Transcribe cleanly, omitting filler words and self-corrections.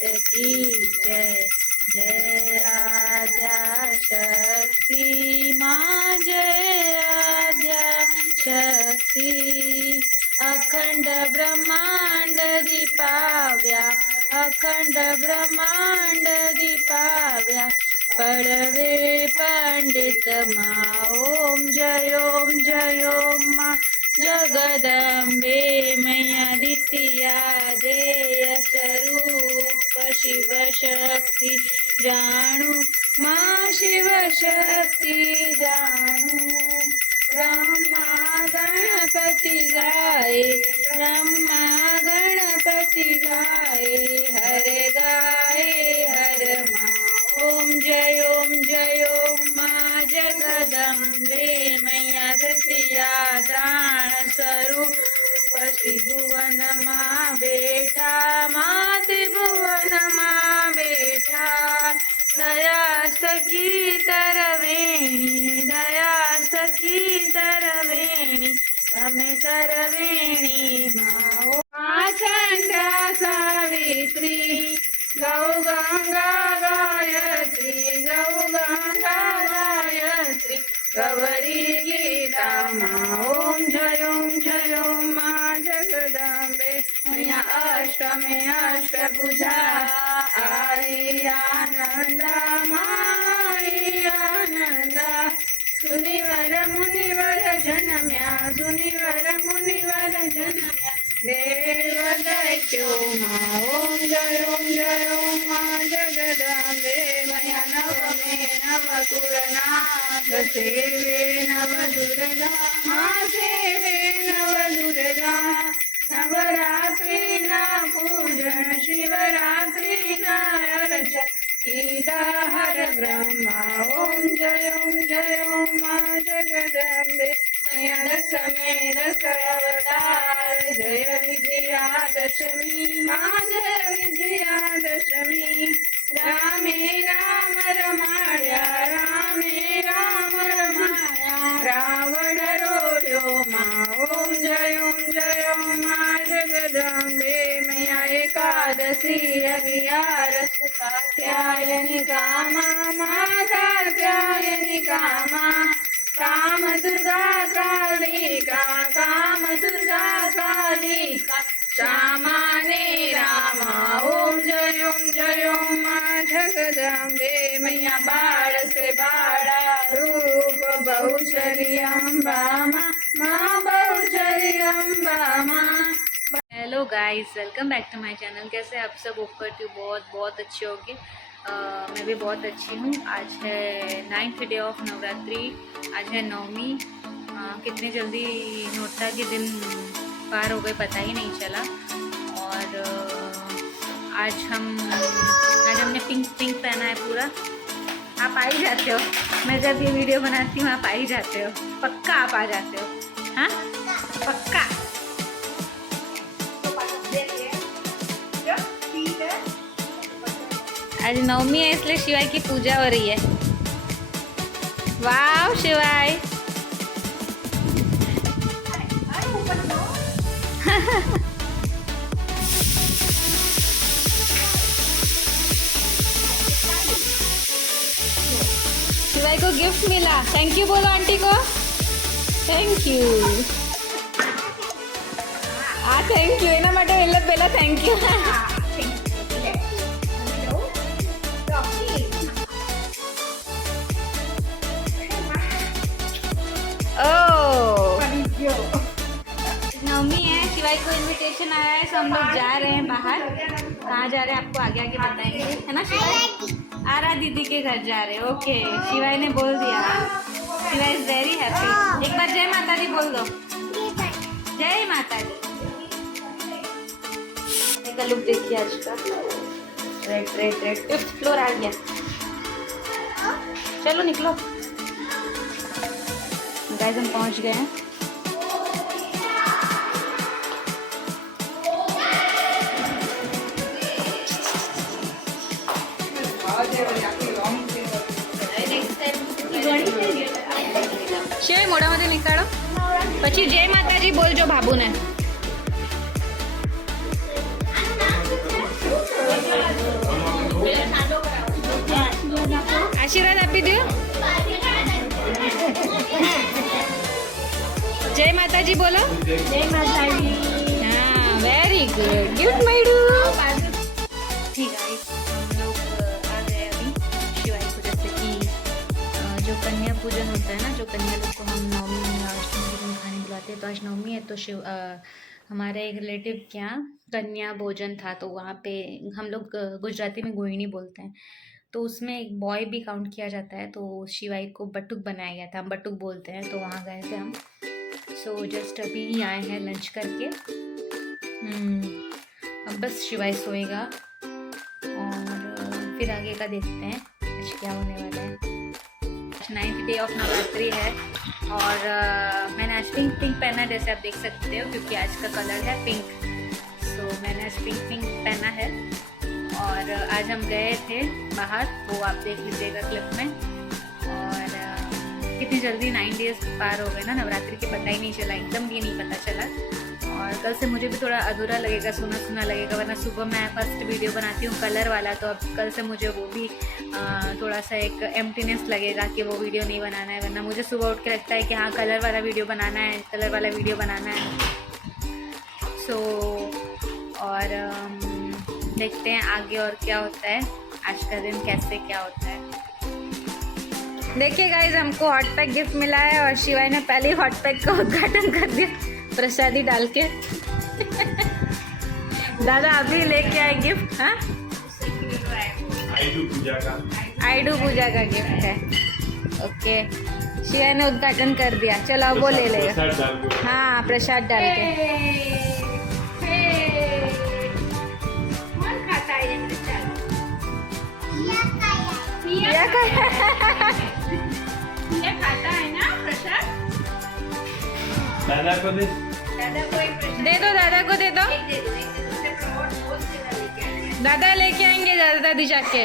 की जय। जय आद्या शक्ति माँ, जय आद्या शक्ति। अखंड ब्रह्मांड दीपाव्या, अखंड ब्रह्मांड दीपाव्या। पढ़वे पंडित माँ, ओम जय ओम माँ। जगदम्बे मैया द्वितीया देय स्वरूप शिव शक्ति जानू माँ, शिव शक्ति जानू। ब्रह्मा गणपति गाए, ब्रह्मा गणपति गाए, हर गाए हर माँ। ओम जय ओम माँ। जगदम्बे मैया तृतीया दान स्वरूप त्रिभुवन माँ बेटा, माँ त्रिभुवन माँ बेटा। दया सखी तरवेणी, दया सखी तरवेणी, तमें तरवेणी माँ। चंद्रा सावित्री, गौ गंगा गायत्री, गौ गंगा गायत्री, गौरी गीता माँ। ओम जय ओम माँ। जगदम्बे मैया अष्टमी अष्टभुजा, आई आनंद माई आनंद। सुनिवर मुनिवर जन्म्या, सुनिवर मुनिवर जन्म्या, देव दैत्यो माँ। ओम जय ओम माँ। जगदम्बे मैया नवमे नवकुलनाथ सेवे नव दुर्गा माँ, सेवे नव दुर्गा। नवरात्रि ना पूजन, शिवरात्रि ना अर्चन, कीदा हर ब्रह्मा। ओम जय ओम माँ। जगदम्बे मैया दशमे दश अवतार, जय विजयादशमी माँ, जय विजयादशमी। रामे राम रमाया, रामे राम रमाया, रावण रोयो माँ। ओम जय ओम माँ। जगदम्बे मैया एकादशी अगियारस कात्यायनी कामा माँ, कात्यायनी कामा। काम दुर्गा कालिका, काम दुर्गा कालिका, श्यामा ने रामा। ओम जय ओम माँ। जगदम्बे मैया बाढ़ से बाड़ा रूप बहुचरी अम्बा माँ, माँ बहुचरी अम्बा माँ। Hello guys, welcome back to my channel. कैसे आप सब? होप करती हूँ बहुत अच्छे होंगे। मैं भी बहुत अच्छी हूँ। आज है 9th डे ऑफ नवरात्रि, आज है नवमी। कितने जल्दी नोरता के दिन पार हो गए पता ही नहीं चला। और आज हमने पिंक पहना है पूरा। आप आ ही जाते हो, मैं जब ये वीडियो बनाती हूँ आप आ ही जाते हो, पक्का आप आ जाते हो। हाँ पक्का। आज नवमी है इसलिए शिवाय की पूजा हो रही है। वाह शिवाय। शिवाय को गिफ्ट मिला। थैंक यू बोलो आंटी को। Thank you. थैंक यू एना माटे पहला थैंक यू। नवमी है, शिवाय को इनविटेशन आया है, तो हम लोग जा रहे हैं बाहर। कहाँ जा रहे हैं आपको आगे आगे बताएंगे, है ना शिवाय? आरा दीदी के घर जा रहे हैं। ओके, शिवाय ने बोल दिया। शिवाय इज वेरी हैप्पी। एक बार जय माता दी बोल दो। जय माता दी। का लुक देखिए आज का। Red red red 5th floor आ गया। चलो निकलो। गाइस हम पहुंच गए हैं। शिवाय मोढामध्ये निकाळो, પછી જય માતાજી બોલજો બાબુને। माता जी बोलो। जय माता दी। हाँ वेरी गुड, गिफ्ट मैडू। ठीक है, हम लोग आ गए अभी शिवाई को, जैसे कि जो कन्या पूजन होता है ना, जो कन्या लोग को हम नवमी या अष्टमी के दिन खाने बुलाते हैं, तो आज नवमी है, तो हमारे एक रिलेटिव के यहाँ कन्या भोजन था, तो वहाँ पे हम लोग गुजराती में गोइनी बोलते हैं, तो उसमें एक बॉय भी काउंट किया जाता है, तो शिवाई को बटुक बनाया गया था, हम बटुक बोलते हैं, तो वहाँ गए थे हम। सो जस्ट अभी ही आए हैं लंच करके। अब बस शिवाई सोएगा और फिर आगे का देखते हैं आज क्या होने वाला है। 9th डे ऑफ नवरात्रि है और मैंने आज पिंक पहना है, जैसे आप देख सकते हो, क्योंकि आज का कलर है पिंक। सो मैंने आज पिंक पहना है और आज हम गए थे बाहर, वो आप देख लीजिएगा क्लिप में। और कितनी जल्दी 9 डेज पार हो गए ना नवरात्रि के, पता ही नहीं चला, एकदम भी नहीं पता चला। और कल से मुझे भी थोड़ा अधूरा लगेगा, सुना लगेगा, वरना सुबह मैं फर्स्ट वीडियो बनाती हूँ कलर वाला, तो अब कल से मुझे वो भी थोड़ा सा एक एम्प्टीनेस लगेगा कि वो वीडियो नहीं बनाना है, वरना मुझे सुबह उठ के लगता है कि हाँ कलर वाला वीडियो बनाना है, कलर वाला वीडियो बनाना है। सो और देखते हैं आगे और क्या होता है, आज का दिन कैसे क्या होता है। देखिए गाइज, हमको हॉट पैक गिफ्ट मिला है और शिवाई ने पहले ही हॉट पैक का उद्घाटन कर दिया प्रसादी डाल के। दादा अभी लेके आए गिफ्ट। हाँ, आईडू पूजा का गिफ्ट है। ओके, शिवाई ने उद्घाटन कर दिया, चलो अब वो ले लेगा। हाँ, प्रसाद डाल के। ये खाता है ना प्रसाद। दादा को दे दो, दादा को दे दो। दादा लेके आएंगे, दादा दादी जाके।